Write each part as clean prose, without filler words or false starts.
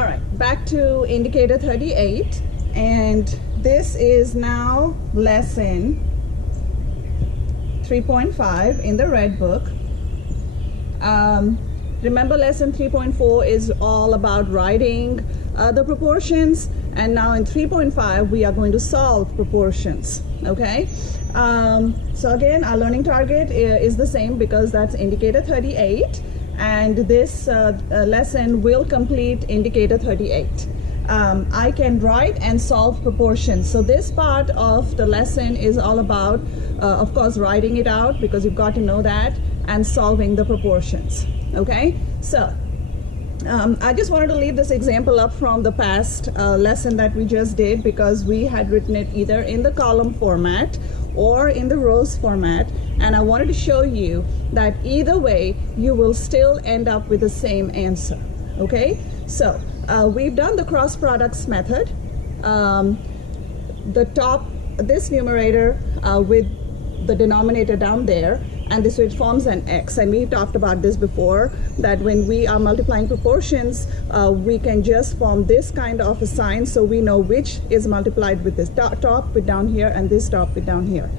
All right, back to indicator 38, and this is now lesson 3.5 in the red book. Remember, lesson 3.4 is all about writing the proportions, and now in 3.5 we are going to solve proportions. Okay, so again, our learning target is the same because that's indicator 38, and this lesson will complete indicator 38. I can write and solve proportions. So this part of the lesson is all about, of course, writing it out, because you've got to know that, and solving the proportions. Okay, so I just wanted to leave this example up from the past lesson that we just did, because we had written it either in the column format or in the rows format, and I wanted to show you that either way you will still end up with the same answer. Okay, so we've done the cross products method. The top, this numerator with the denominator down there, and this it forms an X, and we talked about this before, that when we are multiplying proportions, we can just form this kind of a sign, so we know which is multiplied with this top bit down here and this top bit down here.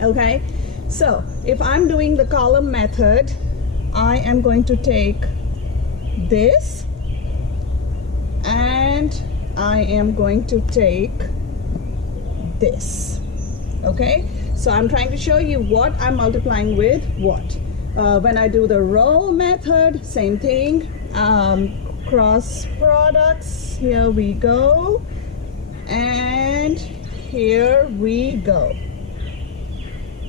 Okay, so if I'm doing the column method, I am going to take this and I am going to take this. Okay, so I'm trying to show you what I'm multiplying with what. When I do the row method, same thing. Cross products, here we go, and here we go.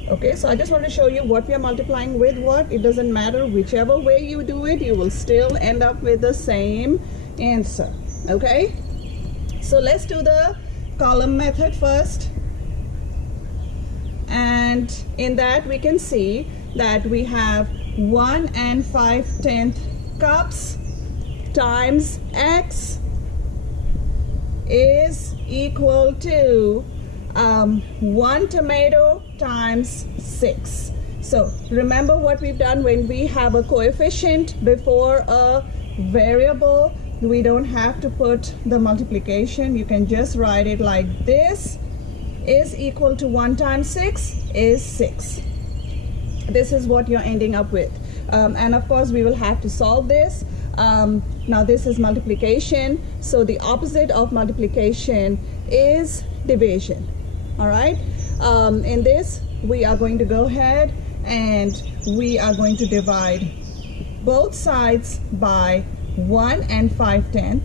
Okay, so I just want to show you what we are multiplying with what. It doesn't matter, whichever way you do it, you will still end up with the same answer. Okay, so let's do the column method first. And in that we can see that we have 1 5/10 cups times X is equal to 1 tomato times 6. So remember what we've done when we have a coefficient before a variable. We don't have to put the multiplication. You can just write it like this. Is equal to 1 times 6 is 6. This is what you're ending up with. And of course we will have to solve this. Now this is multiplication, so the opposite of multiplication is division. All right, in this we are going to go ahead and we are going to divide both sides by 1 5/10.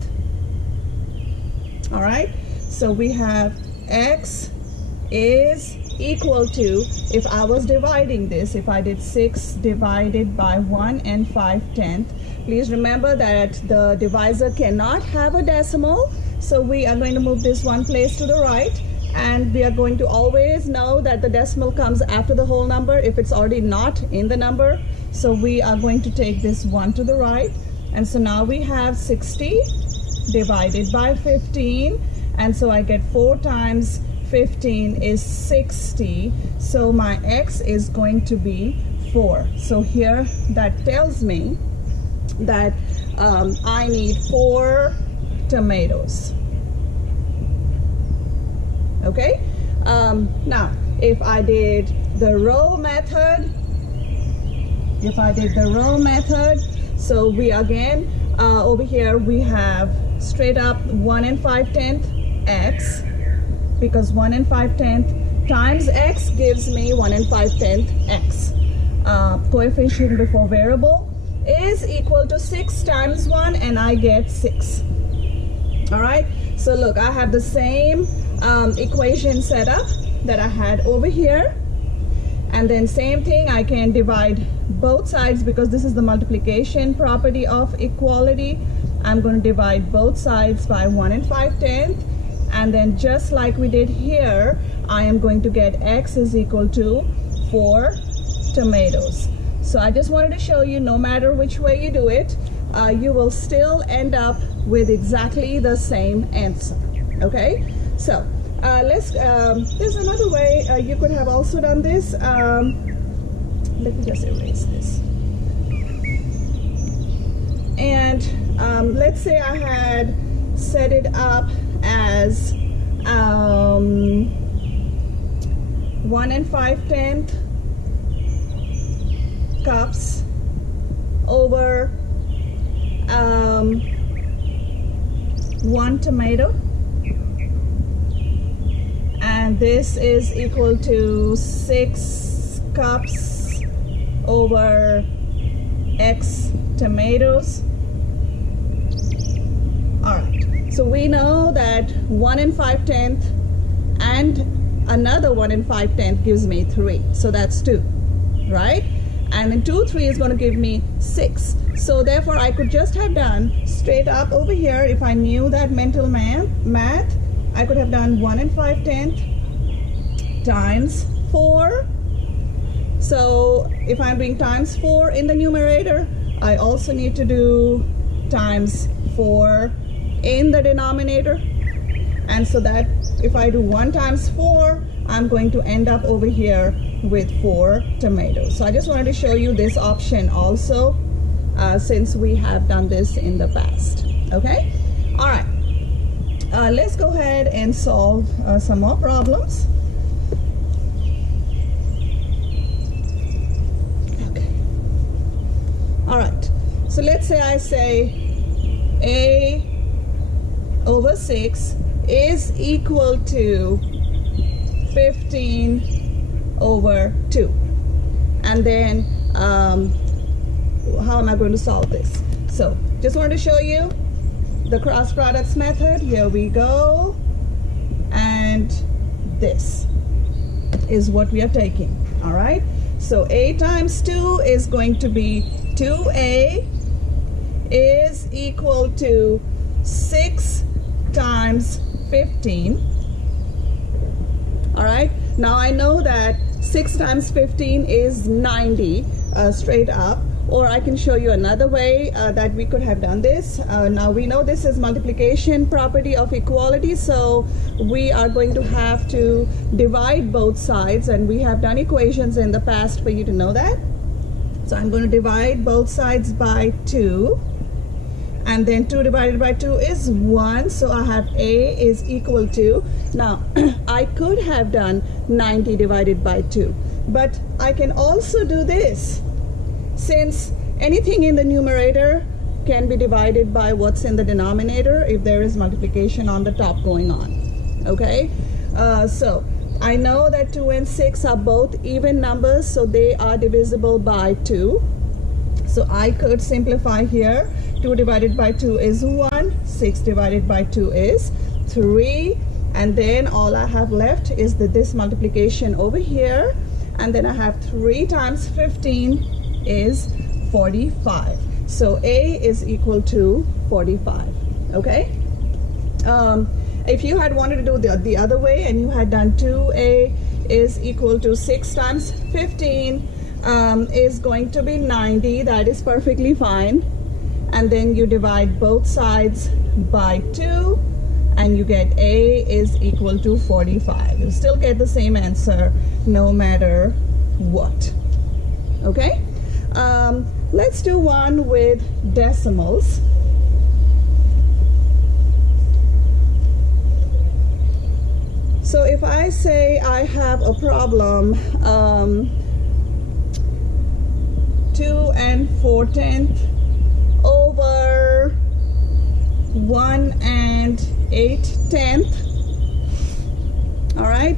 All right, so we have X is equal to, if I was dividing this, if I did 6 divided by 1 5/10, please remember that the divisor cannot have a decimal, so we are going to move this one place to the right, and we are going to always know that the decimal comes after the whole number if it's already not in the number. So we are going to take this one to the right, and so now we have 60 divided by 15, and so I get 4 times 15 is 60, so my X is going to be 4. So here that tells me that I need 4 tomatoes. Okay, now if I did the row method, so we again over here we have straight up 1 5/10 X, because 1 5/10 times X gives me 1 5/10 X. Coefficient before variable is equal to 6 times 1, and I get 6. All right, so look, I have the same equation set up that I had over here, and then same thing, I can divide both sides because this is the multiplication property of equality. I'm going to divide both sides by 1 5/10, and then just like we did here, I am going to get X is equal to 4 tomatoes. So I just wanted to show you, no matter which way you do it, you will still end up with exactly the same answer. Okay, so there's another way you could have also done this. Let me just erase this. And let's say I had set it up as 1 5/10 cups over 1 tomato, and this is equal to 6 cups over X tomatoes. All right, so we know that 1 5/10 and another 1 5/10 gives me 3, so that's 2, right? And then 2 3 is going to give me 6. So therefore I could just have done straight up over here. If I knew that mental math, I could have done 1 5/10 times 4. So if I'm doing times 4 in the numerator, I also need to do times 4 in the denominator. And so that if I do 1 times 4, I'm going to end up over here with 4 tomatoes. So I just wanted to show you this option also, since we have done this in the past. Okay, all right, let's go ahead and solve some more problems. Okay, all right, so let's say I say a over 6 is equal to 15 over 2. And then how am I going to solve this? So just wanted to show you the cross products method. Here we go, and this is what we are taking. All right, so a times 2 is going to be 2a is equal to 6 times 15. All right, now I know that 6 times 15 is 90 straight up, or I can show you another way that we could have done this. Now we know this is multiplication property of equality, so we are going to have to divide both sides, and we have done equations in the past for you to know that. So I'm going to divide both sides by 2, and then 2 divided by 2 is 1, so I have a is equal to, now I could have done 90 divided by 2, but I can also do this. Since anything in the numerator can be divided by what's in the denominator if there is multiplication on the top going on. Okay, so I know that 2 and 6 are both even numbers, so they are divisible by 2. So I could simplify here. 2 divided by 2 is 1, 6 divided by 2 is 3, and then all I have left is this multiplication over here, and then I have 3 times 15 is 45. So a is equal to 45. Okay, if you had wanted to do the other way and you had done 2a is equal to 6 times 15 is going to be 90, that is perfectly fine. And then you divide both sides by 2, and you get a is equal to 45. You still get the same answer no matter what. Okay, let's do one with decimals. So if I say I have a problem 2 4/10 over 1 8/10, all right,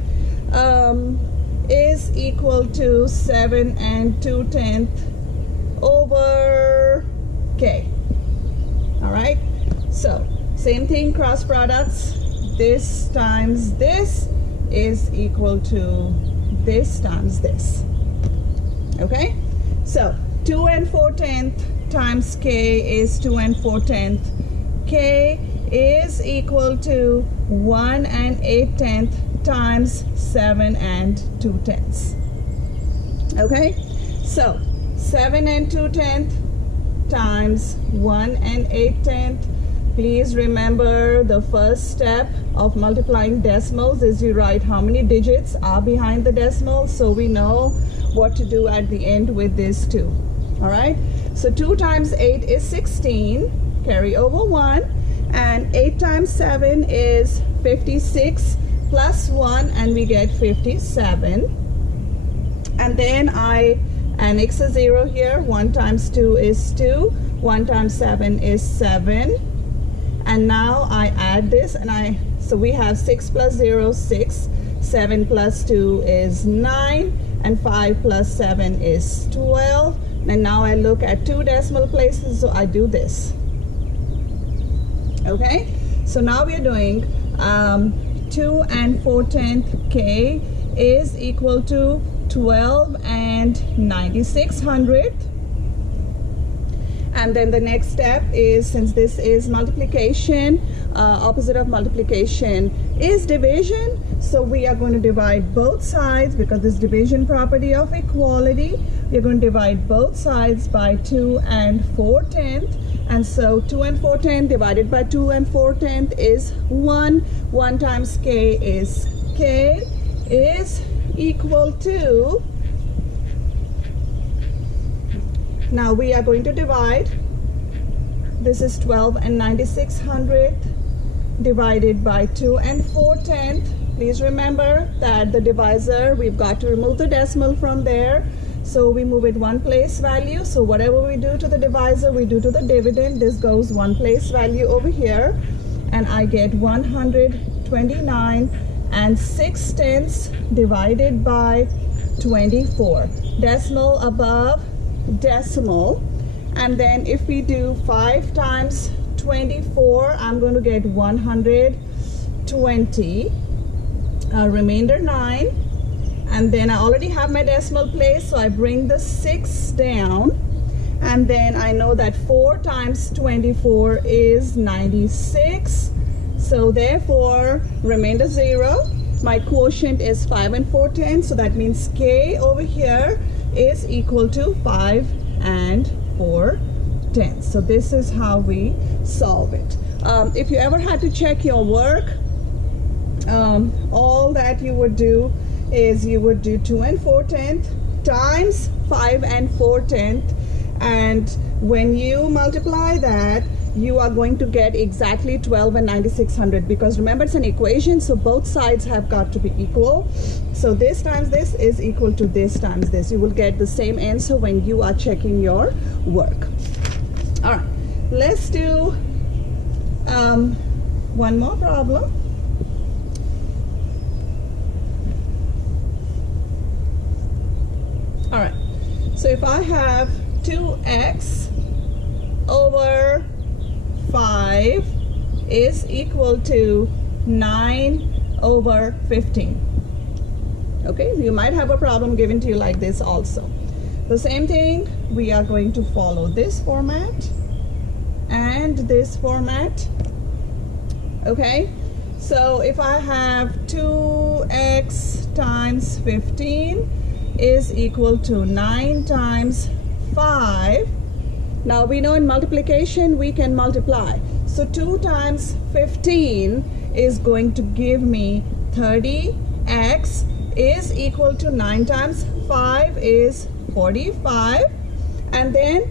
is equal to 7 2/10 over k. All right, so same thing, cross products. This times this is equal to this times this. Okay, so 2 4/10 times k is 2 4/10. K is equal to 1 8/10 times 7 2/10. Okay, so 7 2/10 times 1 8/10. Please remember the first step of multiplying decimals is you write how many digits are behind the decimal, so we know what to do at the end with this too. All right, so 2 times 8 is 16, carry over 1, and 8 times 7 is 56 plus 1, and we get 57. And then I annex a 0 here. 1 times 2 is 2, 1 times 7 is 7, and now I add this, and so we have 6 plus 0, 6, 7 plus 2 is 9, and 5 plus 7 is 12. And now I look at 2 decimal places, so I do this. Okay, so now we are doing 2 and 4/10 K is equal to 12 and 9600. And then the next step is, since this is multiplication, opposite of multiplication is division, so we are going to divide both sides, because this division property of equality, we are going to divide both sides by 2 and 4/10. And so 2 and 4/10 divided by 2 and 4/10 is 1. 1 times K is equal to, now we are going to divide, this is 12 and 9600 divided by 2 and 4/10. Please remember that the divisor, we've got to remove the decimal from there, so we move it one place value. So whatever we do to the divisor, we do to the dividend. This goes one place value over here, and I get 129 and 6/10 divided by 24. Decimal above decimal. And then if we do 5 times 24, I'm going to get 120, remainder 9. And then I already have my decimal place, so I bring the 6 down, and then I know that 4 times 24 is 96. So therefore, remainder 0. My quotient is 5 and 4/10, so that means K over here is equal to 5 and 4/10. So this is how we solve it. If you ever had to check your work, all that you would do is you would do 2 and 4/10 times 5 and 4/10, and when you multiply that, you are going to get exactly 12 and 9600, because remember, it's an equation, so both sides have got to be equal. So this times this is equal to this times this. You will get the same answer when you are checking your work. All right, let's do one more problem. All right, so if I have 2x over 5 is equal to 9 over 15. Okay, you might have a problem given to you like this also. The same thing, we are going to follow this format and this format. Okay, so if I have 2x times 15 is equal to 9 times 5. Now we know in multiplication we can multiply. So 2 times 15 is going to give me 30x is equal to 9 times 5 is 45. And then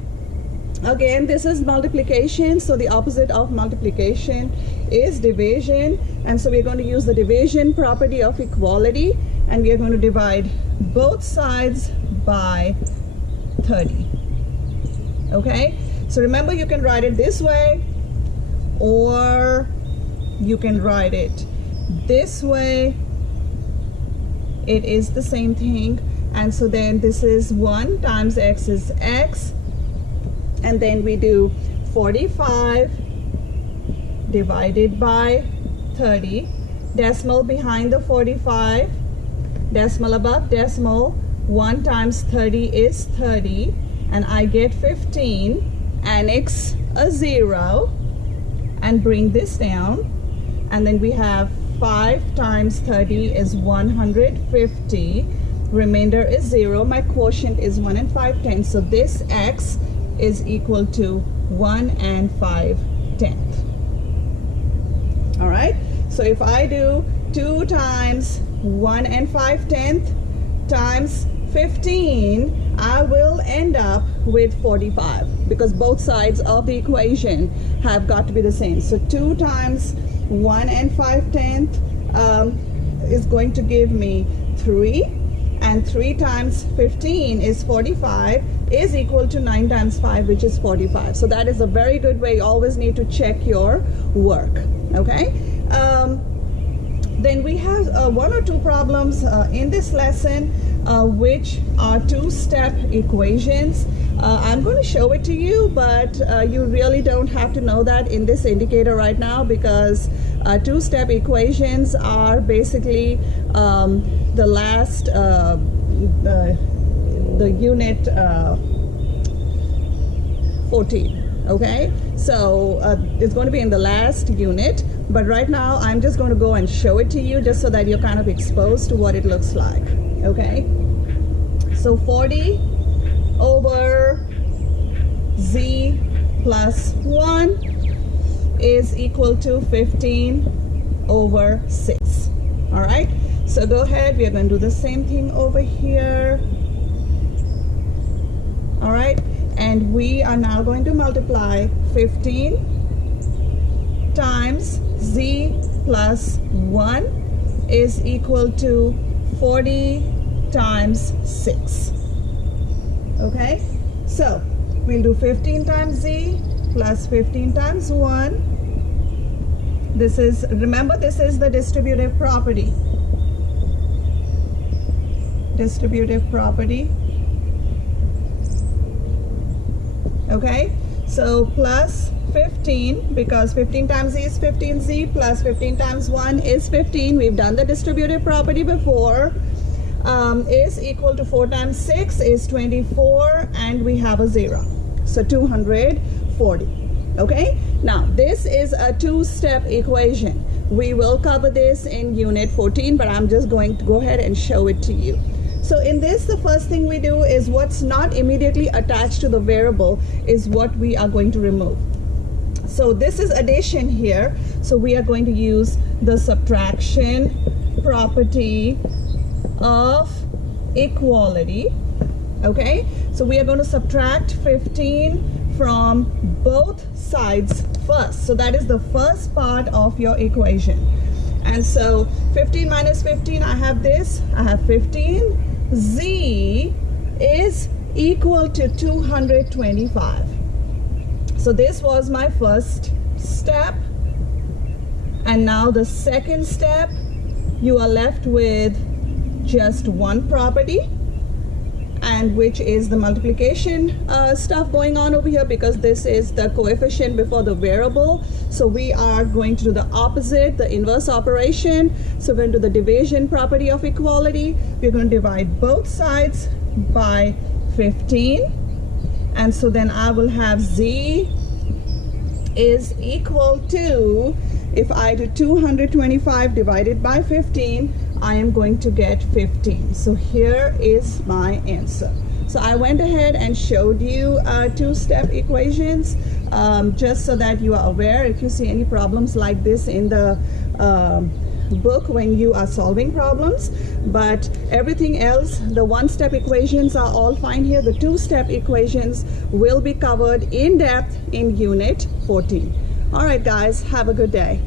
again, this is multiplication, so the opposite of multiplication is division. And so we're going to use the division property of equality, and we are going to divide both sides by 30. Okay, so remember, you can write it this way, or you can write it this way. It is the same thing. And so then this is 1 times x is x, and then we do 45 divided by 30, decimal behind the 45, decimal above decimal. 1 times 30 is 30, and I get 15. Annex a 0 and bring this down, and then we have 5 times 30 is 150, remainder is 0. My quotient is 1 and 5/10, so this x is equal to 1 and 5/10. All right, so if I do 2 times 1 and 5/10 times 15, I will end up with 45. because both sides of the equation have got to be the same. So 2 times 1 and 5/10 is going to give me 3, and 3 times 15 is 45, is equal to 9 times 5, which is 45. So that is a very good way. You always need to check your work, okay? Then we have 1 or 2 problems in this lesson, which are 2-step equations. I'm going to show it to you, but you really don't have to know that in this indicator right now, because 2-step equations are basically the last, the unit 14, okay? So it's going to be in the last unit, but right now I'm just going to go and show it to you just so that you're kind of exposed to what it looks like, okay? So 40 over z plus 1 is equal to 15 over 6. All right, so go ahead, we are going to do the same thing over here. All right, and we are now going to multiply 15 times z plus 1 is equal to 40 times 6. Okay, so we'll do 15 times z plus 15 times 1. This is, remember, this is the distributive property. Distributive property. Okay, so plus 15, because 15 times z is 15z, plus 15 times 1 is 15. We've done the distributive property before. Is equal to 4 times 6 is 24, and we have a 0. So 240. Okay, now this is a 2-step equation. We will cover this in unit 14, but I'm just going to go ahead and show it to you. So in this, the first thing we do is what's not immediately attached to the variable is what we are going to remove. So this is addition here, so we are going to use the subtraction property of equality. Okay, so we are going to subtract 15 from both sides first. So that is the first part of your equation. And so 15 minus 15, I have this, I have 15. Z is equal to 225. So this was my first step. And now the second step, you are left with just one property, and which is the multiplication stuff going on over here, because this is the coefficient before the variable. So we are going to do the opposite, the inverse operation. So we're going to do the division property of equality. We're going to divide both sides by 15, and so then I will have z is equal to, if I do 225 divided by 15, I am going to get 15. So here is my answer. So I went ahead and showed you 2-step equations, just so that you are aware if you see any problems like this in the book when you are solving problems. But everything else, the 1-step equations are all fine here. The 2-step equations will be covered in depth in unit 14. All right, guys, have a good day.